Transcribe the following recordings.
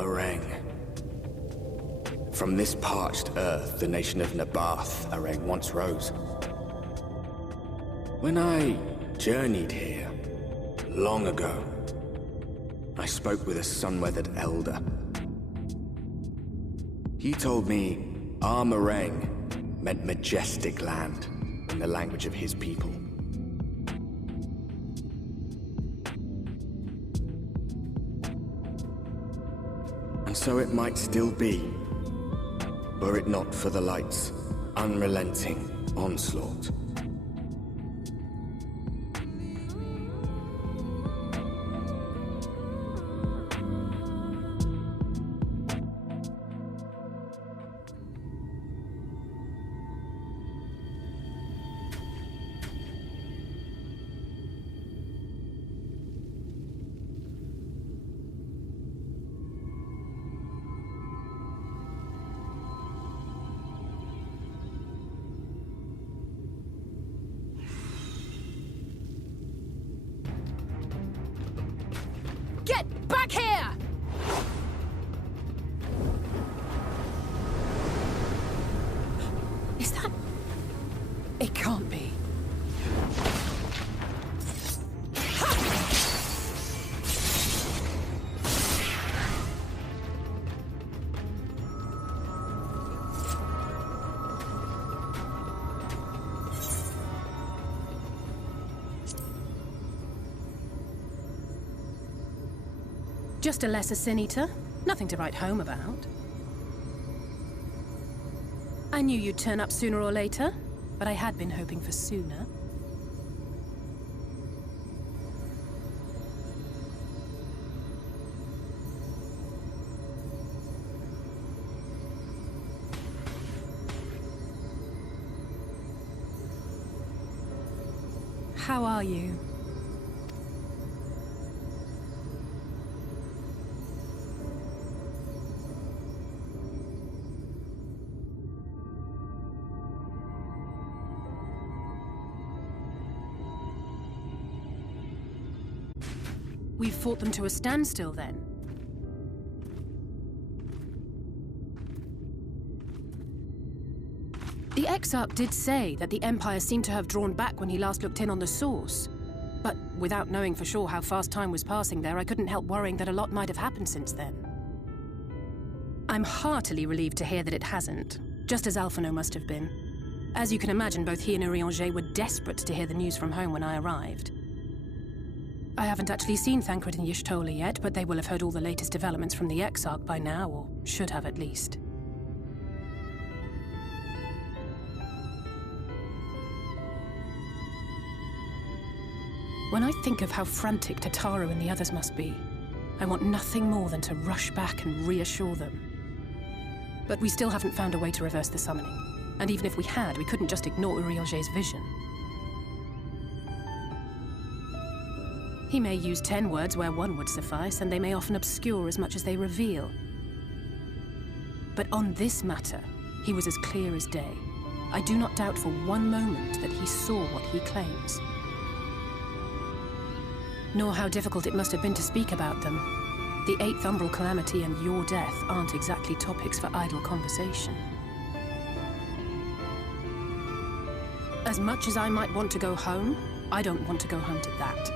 Araeng. From this parched earth, the nation of Nabath, Araeng once rose. When I journeyed here, long ago, I spoke with a sun-weathered elder. He told me Araeng meant majestic land in the language of his people. And so it might still be, were it not for the light's unrelenting onslaught. Get back here! Is that... It can't be. Just a lesser sin eater. Nothing to write home about. I knew you'd turn up sooner or later, but I had been hoping for sooner. How are you? We've fought them to a standstill, then. The Exarch did say that the Empire seemed to have drawn back when he last looked in on the source. But without knowing for sure how fast time was passing there, I couldn't help worrying that a lot might have happened since then. I'm heartily relieved to hear that it hasn't, just as Alphino must have been. As you can imagine, both he and Araeng were desperate to hear the news from home when I arrived. I haven't actually seen Thancred and Y'shtola yet, but they will have heard all the latest developments from the Exarch by now, or should have at least. When I think of how frantic Tataru and the others must be, I want nothing more than to rush back and reassure them. But we still haven't found a way to reverse the summoning, and even if we had, we couldn't just ignore Uriel's vision. He may use 10 words where one would suffice, and they may often obscure as much as they reveal. But on this matter, he was as clear as day. I do not doubt for one moment that he saw what he claims. Nor how difficult it must have been to speak about them. The 8th Umbral Calamity and your death aren't exactly topics for idle conversation. As much as I might want to go home, I don't want to go home to that.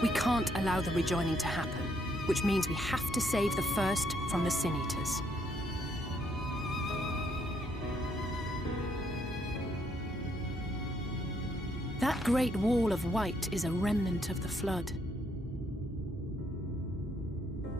We can't allow the rejoining to happen, which means we have to save the first from the Sin Eaters. That great wall of white is a remnant of the Flood.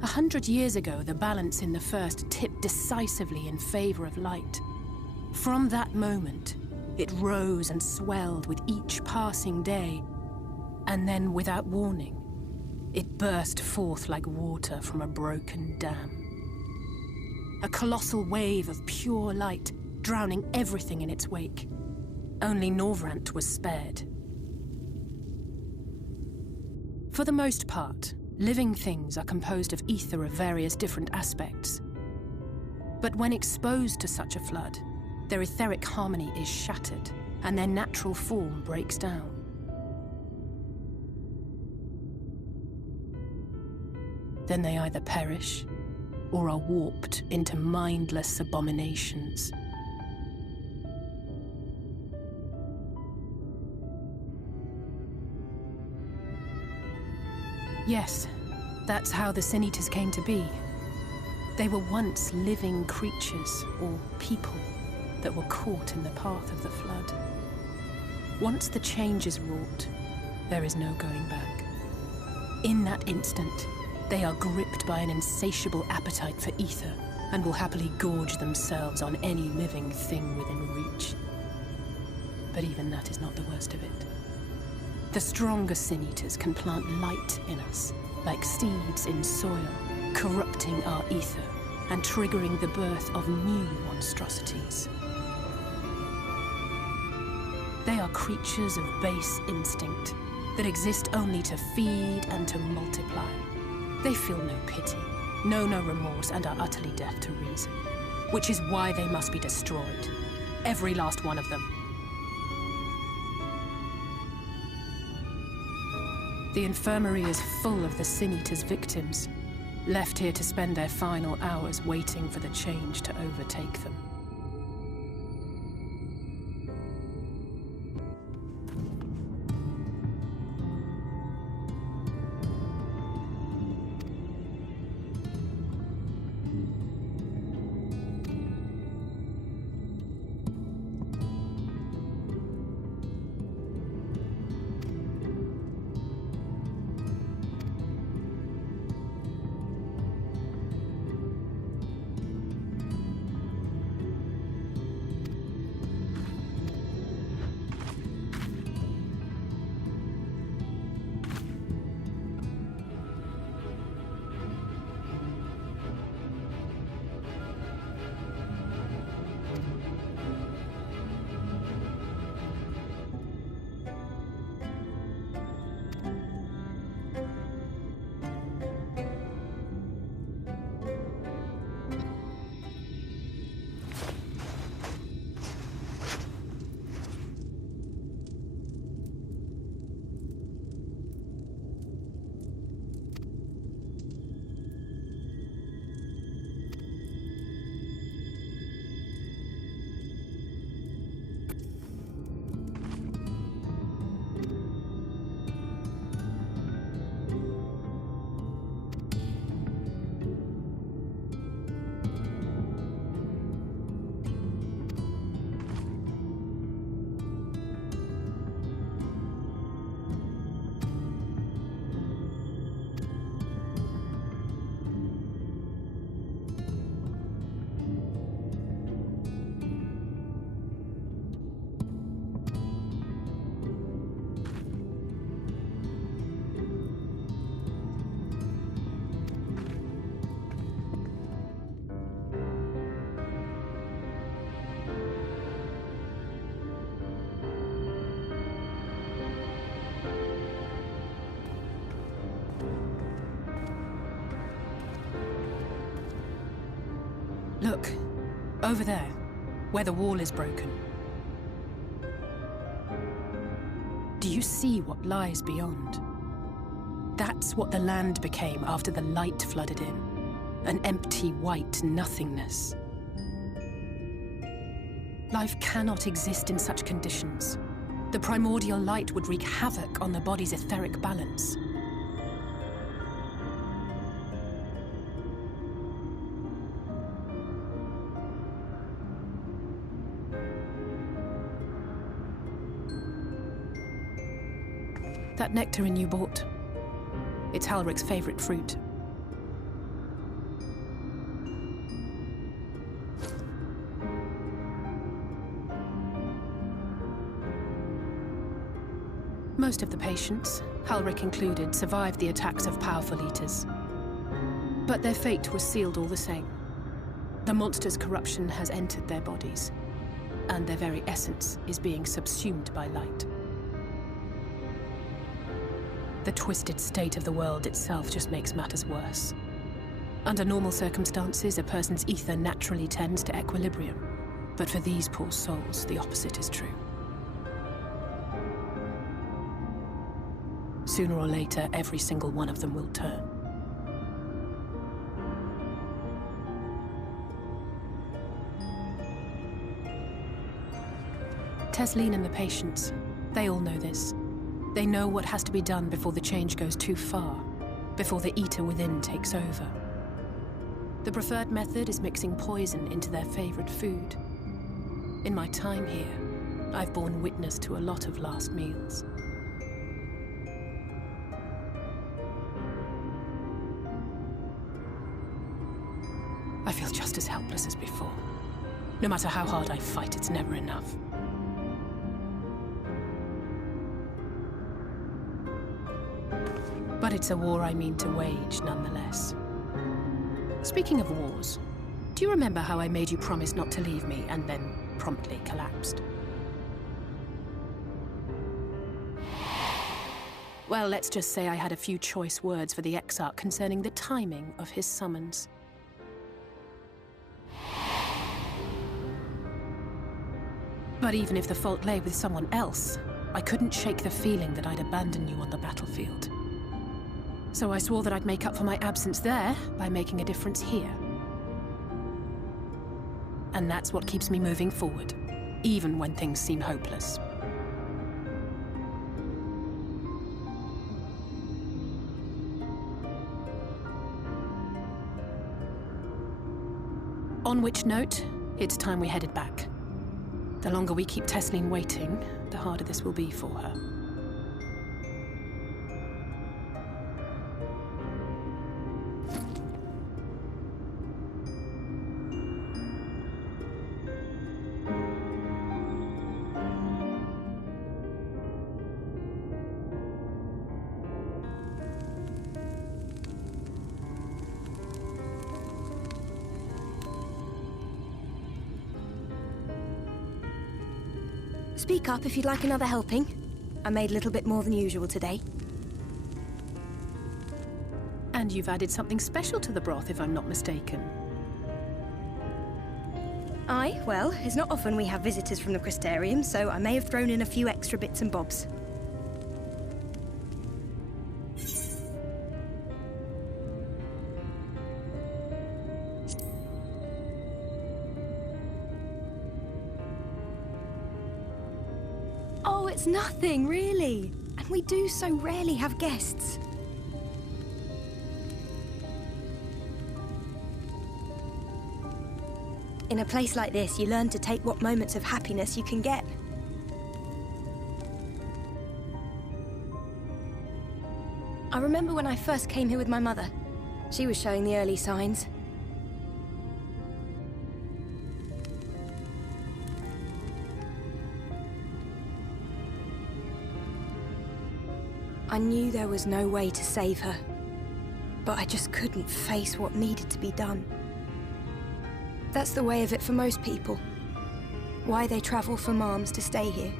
100 years ago, the balance in the First tipped decisively in favor of light. From that moment, it rose and swelled with each passing day, and then, without warning, it burst forth like water from a broken dam. A colossal wave of pure light, drowning everything in its wake. Only Norvrant was spared. For the most part, living things are composed of ether of various different aspects. But when exposed to such a flood, their etheric harmony is shattered, and their natural form breaks down. Then they either perish, or are warped into mindless abominations. Yes, that's how the Sin Eaters came to be. They were once living creatures, or people, that were caught in the path of the Flood. Once the change is wrought, there is no going back. In that instant, they are gripped by an insatiable appetite for ether, and will happily gorge themselves on any living thing within reach. But even that is not the worst of it. The stronger Sin Eaters can plant light in us, like seeds in soil, corrupting our ether and triggering the birth of new monstrosities. They are creatures of base instinct that exist only to feed and to multiply. They feel no pity, know no remorse, and are utterly deaf to reason, which is why they must be destroyed. Every last one of them. The infirmary is full of the Sin Eaters' victims, left here to spend their final hours waiting for the change to overtake them. Look, over there, where the wall is broken. Do you see what lies beyond? That's what the land became after the light flooded in. An empty white nothingness. Life cannot exist in such conditions. The primordial light would wreak havoc on the body's etheric balance. That nectarine you bought, it's Halric's favorite fruit. Most of the patients, Halric included, survived the attacks of powerful eaters. But their fate was sealed all the same. The monster's corruption has entered their bodies, and their very essence is being subsumed by light. The twisted state of the world itself just makes matters worse. Under normal circumstances, a person's ether naturally tends to equilibrium. But for these poor souls, the opposite is true. Sooner or later, every single one of them will turn. Tesleen and the patients, they all know this. They know what has to be done before the change goes too far, before the eater within takes over. The preferred method is mixing poison into their favorite food. In my time here, I've borne witness to a lot of last meals. I feel just as helpless as before. No matter how hard I fight, it's never enough. But it's a war I mean to wage, nonetheless. Speaking of wars, do you remember how I made you promise not to leave me and then promptly collapsed? Well, let's just say I had a few choice words for the Exarch concerning the timing of his summons. But even if the fault lay with someone else, I couldn't shake the feeling that I'd abandon you on the battlefield. So I swore that I'd make up for my absence there by making a difference here. And that's what keeps me moving forward, even when things seem hopeless. On which note, it's time we headed back. The longer we keep Tesleen waiting, the harder this will be for her. Speak up if you'd like another helping. I made a little bit more than usual today. And you've added something special to the broth, if I'm not mistaken. Aye, well, it's not often we have visitors from the Crystarium, so I may have thrown in a few extra bits and bobs. Oh, it's nothing, really. And we do so rarely have guests. In a place like this, you learn to take what moments of happiness you can get. I remember when I first came here with my mother. She was showing the early signs. I knew there was no way to save her, but I just couldn't face what needed to be done. That's the way of it for most people. Why they travel from arms to stay here.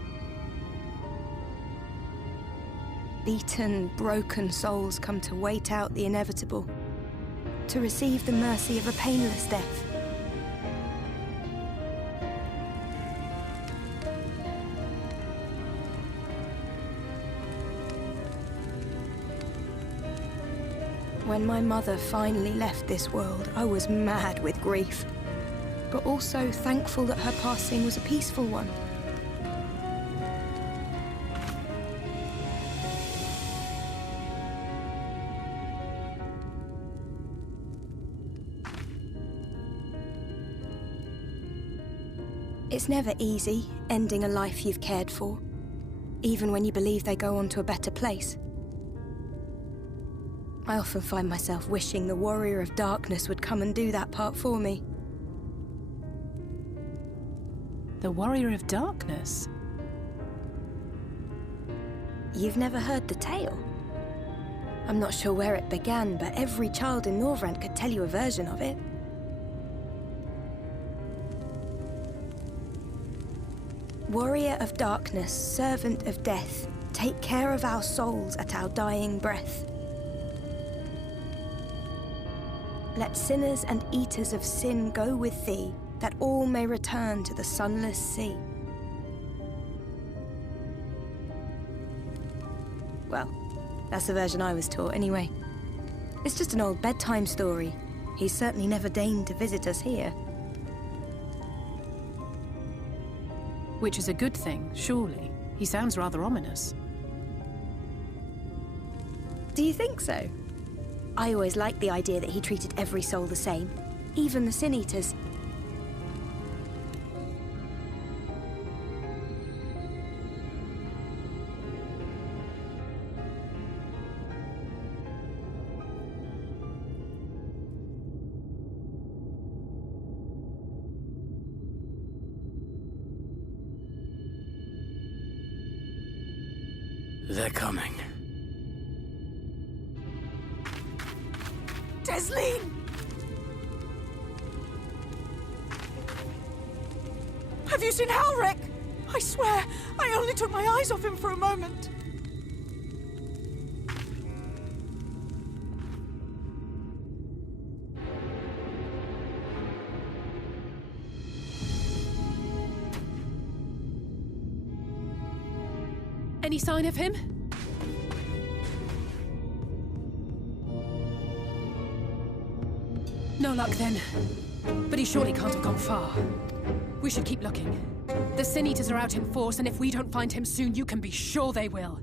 Beaten, broken souls come to wait out the inevitable, to receive the mercy of a painless death. When my mother finally left this world, I was mad with grief, but also thankful that her passing was a peaceful one. It's never easy, ending a life you've cared for, even when you believe they go on to a better place. I often find myself wishing the Warrior of Darkness would come and do that part for me. The Warrior of Darkness? You've never heard the tale? I'm not sure where it began, but every child in Norvrent could tell you a version of it. Warrior of Darkness, servant of death, take care of our souls at our dying breath. Let sinners and eaters of sin go with thee, that all may return to the sunless sea. Well, that's the version I was taught anyway. It's just an old bedtime story. He's certainly never deigned to visit us here. Which is a good thing, surely. He sounds rather ominous. Do you think so? I always liked the idea that he treated every soul the same, even the Sin Eaters. They're coming. Desleen! Have you seen Halric? I swear, I only took my eyes off him for a moment. Any sign of him? No luck then. But he surely can't have gone far. We should keep looking. The Sin Eaters are out in force, and if we don't find him soon, you can be sure they will.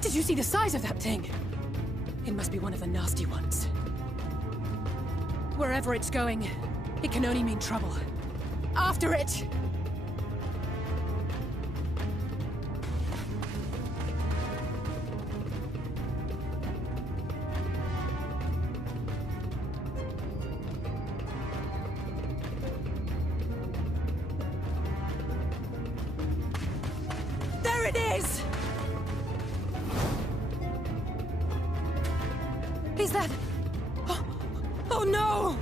Did you see the size of that thing? It must be one of the nasty ones. Wherever it's going, it can only mean trouble. After it! There it is! Is that... Oh no!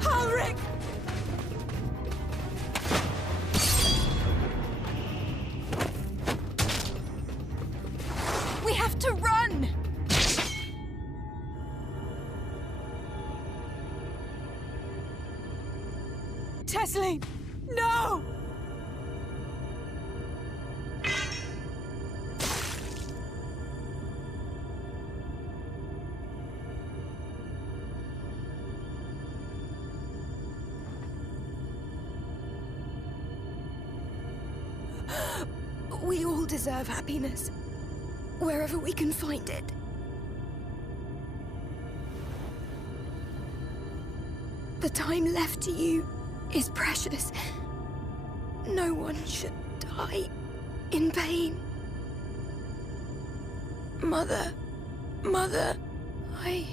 Halric! We have to run! Desleen! No! We all deserve happiness, wherever we can find it. The time left to you is precious. No one should die in pain. Mother, I...